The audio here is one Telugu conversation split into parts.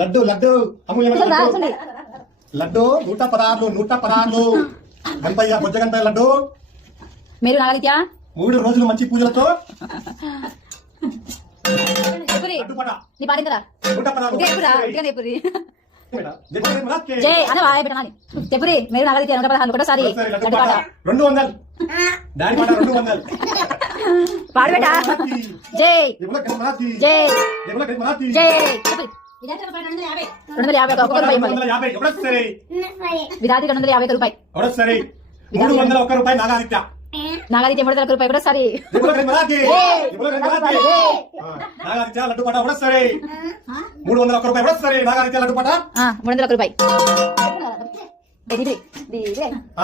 లడ్డు లడ్డు అమూల్యమైన లడ్డు లడ్డు 116 గణపయ్య బొజ్జ గణపయ్య లడ్డు మీరు నాగలిత్యా 3 రోజులు మంచి పూజలతో నీ పాడిందరా జై అన్న బాయ్ పెట్టాలి చెప్పురి మీరు నాగలిత్యా 116 ఒకటోసారి 200 దాని పాట 200 పాడబెట జై జై జై 250 ఒకటోసారి విధాతి 250 రూపాయి ఒకటోసారి 301 రూపాయి నాగాదిత్య నాగాదిత్య 300 రూపాయి ఒకటోసారి నాగాదిత్య లడ్డు పాట ఒకటోసారి 301 రూపాయి ఒకటోసారి నాగాదిత్య లడ్డు పాట 301 రూపాయి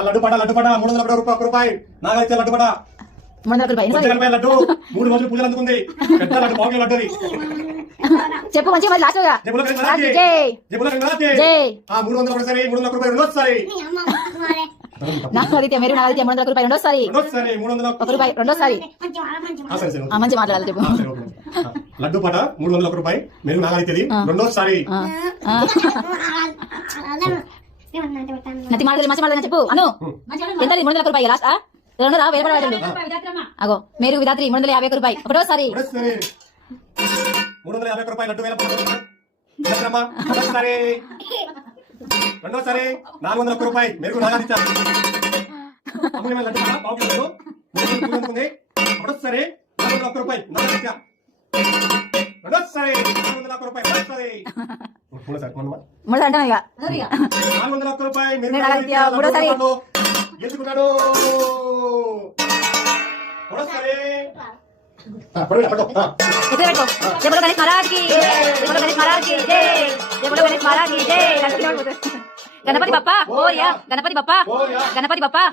లడ్డు పాట 301 రూపాయి నాగాదిత్య లడ్డు పాట 300 రూపాయి లడ్డు 3 రోజులు పూజలు అందుకుంది పెద్ద లడ్డు బాగుంది లడ్డు చెప్పు మంచి మరి లాస్ట్ నాగాదిత్య మీరు నాగాదిత్య 300 రూపాయి రెండోసారి 1 రూపాయి రెండోసారి మంచి మాట్లాడాలి చెప్పు లడ్డు పాట 301 రూపాయి మీరు నాగాదిత్యది రెండోసారి నతి మాటలు మంచి మాట్లాడాలని చెప్పు అను ఎంత 301 రూపాయి లాస్ట్ రెండు రా వేయబడాలి అగో మీరు విధాత్రి 351 రూపాయి ఒకటోసారి 350 రూపాయలు లడ్డు ఒకటోసారి రెండోసారి 401 రూపాయి మీరు నాగాదిత్య అమూల్యమైన లడ్డు పావు కిలో ఒకటోసారి 401 రూపాయి నాగాదిత్య రెండోసారి 401 రూపాయి మూడు అంటాను ఇక 401 రూపాయి మీరు నాగాదిత్య మూడోసారి ఎందుకున్నాడు మూడోసారి గణేష్ మహారాజ్ కి జై గణేష్ మహారాజ్ కి జై గణపతి బప్పా గణపతి బప్పా